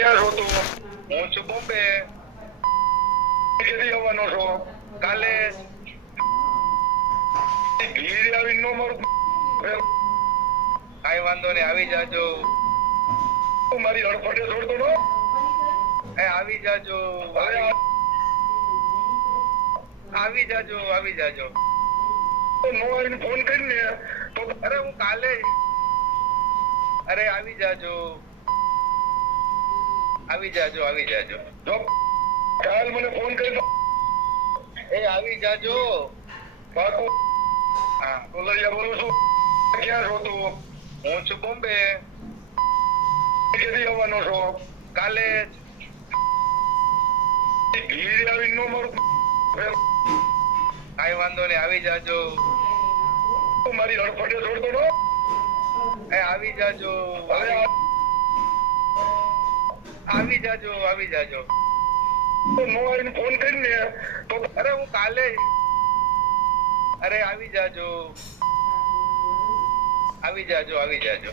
ક્યાં છો તું હું છું બોમ્બે કેદી આવવાનો છો કાલે ઘીરે આવીને નો મારું કાંઈ વાંધો નહીં આવી જાજો મારી હડફટે છોડતો નો એ આવી જાજો આવી- આવી જાજો આવી જાજો નો આવીને ફોન કરીને તો અરે હું કાલે અરે આવી જાજો આવી જાજો આવી જાજો. જો કાલ મને ફોન કરી તો એ આવી જાજો. બાકુ હા કોલરિયા બોલું છું. ક્યાં છો તું? હું છું બોમ્બે. કેદી આવવાનો છો? કાલે ઘીરે આવી નો મારું કાંઈ વાંધો નહીં, આવી જાજો. મારી હડફડે છોડતો એ આવી જાજો. હવે આવી જાજો આવી જાજો. મોબાઈલ ફોન કરીને તો અરે હું કાલે અરે આવી જાજો. આવી જાજો આવી જાજો.